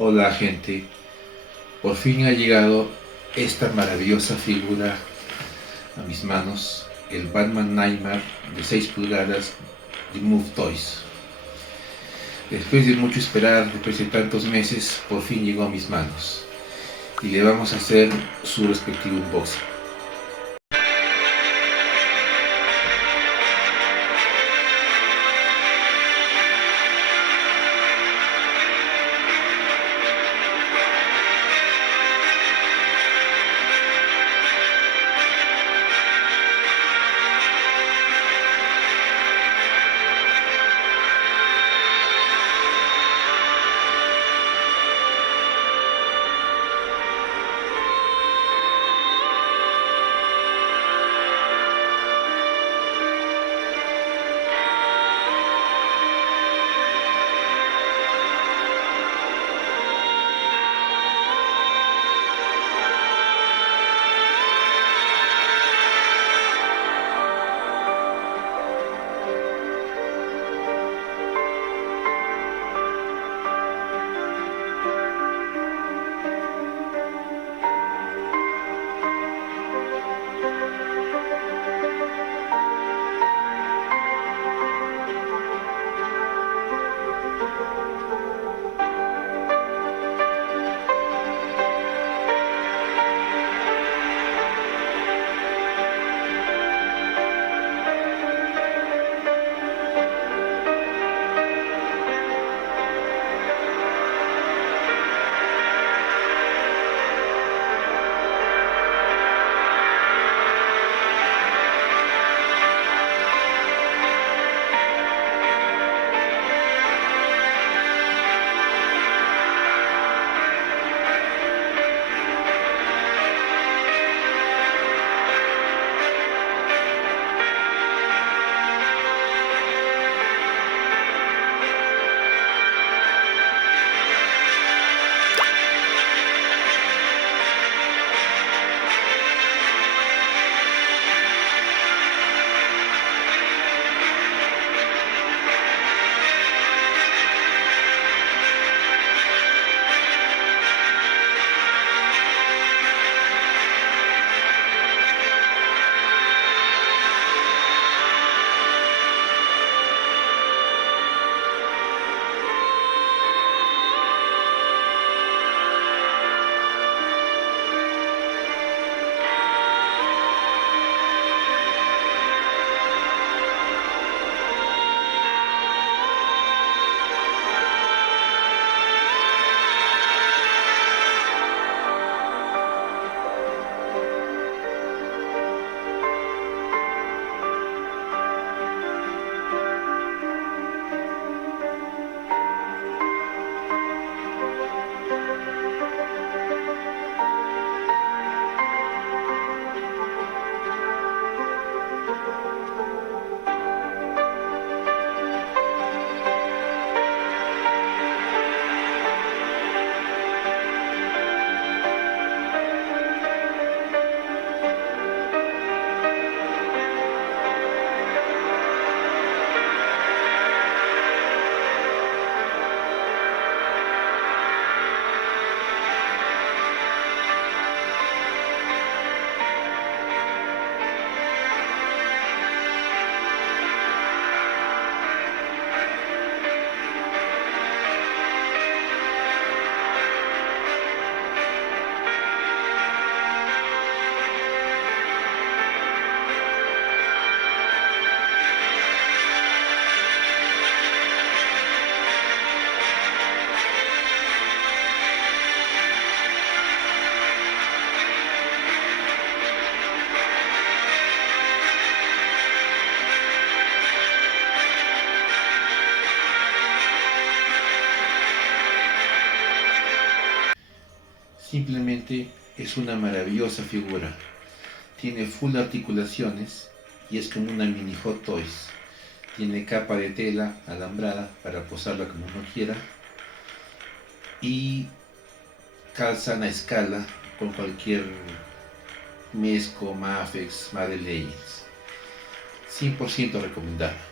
Hola gente, por fin ha llegado esta maravillosa figura a mis manos, el Batman Nightmare de 6 pulgadas de Move Toys. Después de mucho esperar, después de tantos meses, por fin llegó a mis manos y le vamos a hacer su respectivo unboxing. Simplemente es una maravillosa figura. Tiene full articulaciones y es como una mini Hot Toys. Tiene capa de tela alambrada para posarla como uno quiera y calzan a escala con cualquier Mezco, Mafex, Marvel Legends. 100% recomendable.